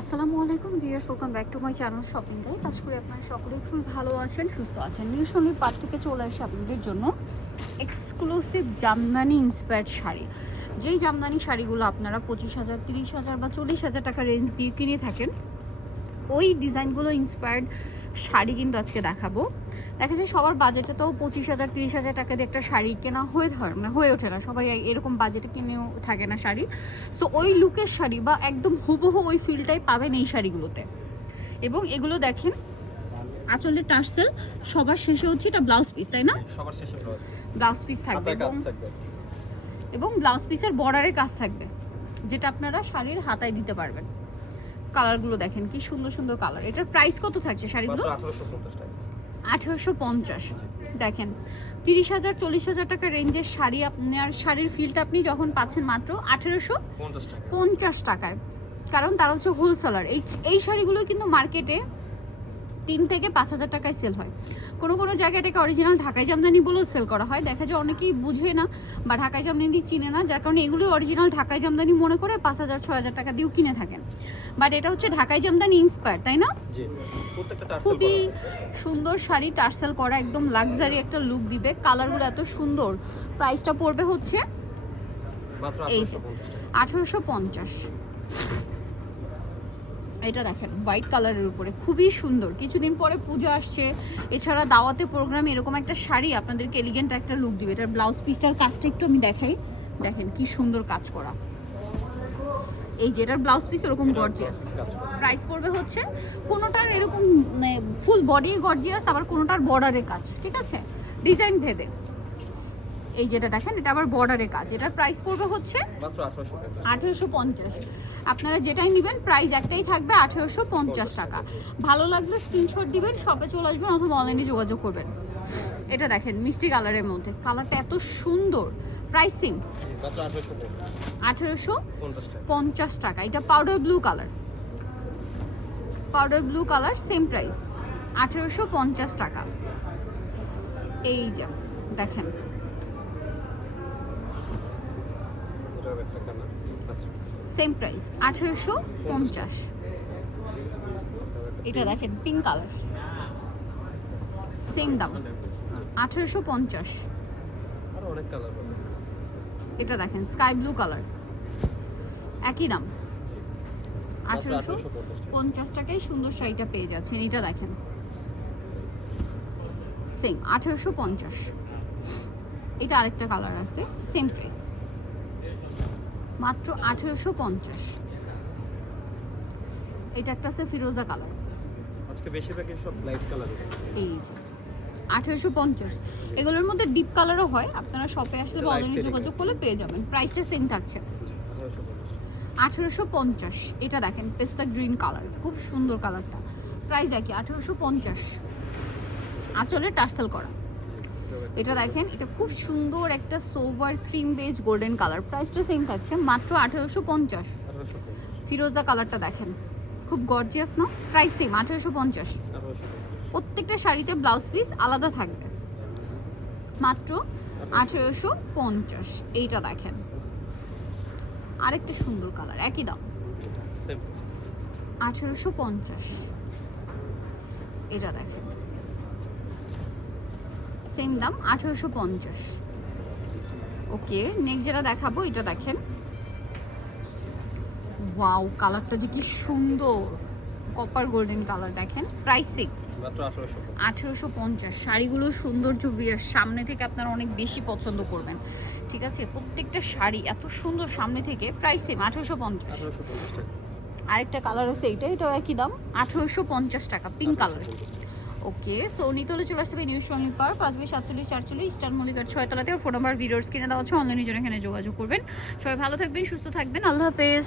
আসসালামু আলাইকুম viewers, welcome back to my channel shopping guide. আশা করি আপনারা সকলেই খুব ভালো আছেন, সুস্থ আছেন। নিউশনলি পার্ট থেকে চলে আসে আপনাদের জন্য এক্সক্লুসিভ জামদানি ইন্সপায়ার্ড শাড়ি। যেই জামদানি শাড়িগুলো আপনারা 25,000, 30,000 বা 40,000 টাকা রেঞ্জ দিয়ে কিনে থাকেন, ওই ডিজাইনগুলো ইন্সপায়ার্ড শাড়ি কিন্তু আজকে দেখাবো। দেখা যায় সবার বাজেটে তো 25,000, 30,000 টাকা দিয়ে একটা শাড়ি কেনা হয়ে ওঠে না, সবাই এরকম বাজেটে কিনেও থাকে না শাড়ি। সো ওই লুকের শাড়ি বা একদম হুবহু ওই ফিলটাই পাবেন এই শাড়িগুলোতে। এবং এগুলো দেখেন আঁচলের টার্সেল, সবার শেষে হচ্ছে এটা ব্লাউজ পিস, তাই না? সবার শেষে ব্লাউজ পিস থাকবে এবং ব্লাউজ পিসের বর্ডারে কাজ থাকবে, যেটা আপনারা শাড়ির হাতায় দিতে পারবেন। কালারগুলো দেখেন কি সুন্দর সুন্দর কালার। এটার প্রাইস কত থাকছে শাড়িগুলো? 1850। দেখেন 30,000, 40,000 টাকা রেঞ্জের শাড়ি, আপনার শাড়ির ফিলটা আপনি যখন পাচ্ছেন মাত্র 1850 টাকায়। কারণ তারা হচ্ছে হোলসেলার। এই শাড়িগুলো কিন্তু মার্কেটে 3 থেকে 5,000 টাকায় সেল হয়। কোনো কোনো জায়গায় এটাকে অরিজিনাল ঢাকাই জামদানি বলেও সেল করা হয়। দেখা যায় অনেকেই বুঝে না বা ঢাকাই জামদানি চিনে না, যার কারণে এগুলো অরিজিনাল ঢাকাই জামদানি মনে করে 5,000, 6,000 টাকা দিয়েও কিনে থাকেন। বাট এটা হচ্ছে ঢাকাই জামদানি ইন্সপায়ার, তাই না? খুবই সুন্দর শাড়ি, টার্সেল করা, একদম লাক্সারি একটা লুক দিবে। কালারগুলো এত সুন্দর। প্রাইসটা পড়বে হচ্ছে এই যে 1850। এটা দেখেন হোয়াইট কালারের উপরে খুবই সুন্দর। কিছুদিন পরে পূজা আসছে, এছাড়া দাওয়াতে প্রোগ্রামে এরকম একটা শাড়ি আপনাদেরকে এলিগেন্ট একটা লুক দিবে। এটার ব্লাউজ পিসটার কাজটা একটু আমি দেখাই। দেখেন কি সুন্দর কাজ করা। এই যে এটার ব্লাউজ পিস এরকম গর্জিয়াস। প্রাইস পড়বে হচ্ছে কোনোটার এরকম ফুল বডি গর্জিয়াস, আবার কোনোটার বর্ডারে কাজ, ঠিক আছে, ডিজাইন ভেদে। এই যেটা দেখেন এটা আবার বর্ডারে কাজ। এটার প্রাইস পড়বে হচ্ছে মাত্র 1850। আপনারা যেটাই নেবেন প্রাইস একটাই থাকবে 1850 টাকা। ভালো লাগলে স্ক্রিনশট দিবেন, শপে চলে আসবেন অথবা অনলাইনে যোগাযোগ করবেন। এটা দেখেন মিষ্টি কালারের মধ্যে, কালারটা এত সুন্দর। প্রাইসিং মাত্র 1850 টাকা। এটা powder blue colour, same price 1850 টাকা। এই যে দেখেন সেম প্রাইস 1850। এটা দেখেন পিঙ্ক কালার, সেম দাম 1850। আরো অনেক কালার হবে। এটা দেখেন স্কাই ব্লু কালার, একই দাম 1850 টাকায় সুন্দর শাড়িটা পেয়ে যাচ্ছেন। এটা দেখেন সেম 1850। এটা আরেকটা কালার আছে, সেম প্রাইস মাত্র 1850। এটা একটা আছে ফিরোজা কালার, আজকে বেশিরভাগ সব লাইট কালার। এই যে 1850। এগুলোর মধ্যে ডিপ কালারও হয়, আপনারা শপে আসলে বা অনলাইনে যোগাযোগ করলে পেয়ে যাবেন। প্রাইসটা সেম থাকছে 1850। এটা দেখেন পেস্তা গ্রিন কালার, খুব সুন্দর কালারটা। প্রাইস একই 1850। আঁচলে টার্সেল করা। এটা দেখেন এটা খুব সুন্দর একটা sober cream base golden colour. প্রাইসটা সেম থাকছে মাত্র 1850। ফিরোজা কালারটা দেখেন খুব গর্জিয়াস না? Price same 1850। প্রত্যেকটা শাড়িতে ব্লাউজ পিস আলাদা থাকবে, মাত্র 1850। এইটা দেখেন আরেকটা সুন্দর কালার, একই দাম 1850। এটা দেখেন সেম দাম 1850। ওকে, নেক্সট যেটা দেখাবো এটা দেখেন, ওয়াও কালারটা যে কি সুন্দর, কপার গোল্ডেন কালার। দেখেন প্রাইসিং মাত্র 1850। শাড়িগুলো সৌন্দর্য ভিয়ার সামনে থেকে আপনারা অনেক বেশি পছন্দ করবেন, ঠিক আছে? প্রত্যেকটা শাড়ি এত সুন্দর সামনে থেকে। Price same 1850। আরেকটা কালার আছে, এটাও একই দাম 1850 টাকা, পিঙ্ক কালার। ওকে, সো নিতে হলে চলে আসতে হবে নিউ শপিং পার 5/47-44 ইস্টার্ন মল্লিকার 6 তলাতে। ফোন নাম্বার ভিডিওর স্ক্রিনে দেওয়া আছে, অনলাইনে জন্য এখানে যোগাযোগ করবেন। সবাই ভালো থাকবেন, সুস্থ থাকবেন, আল্লাহ হাফেজ।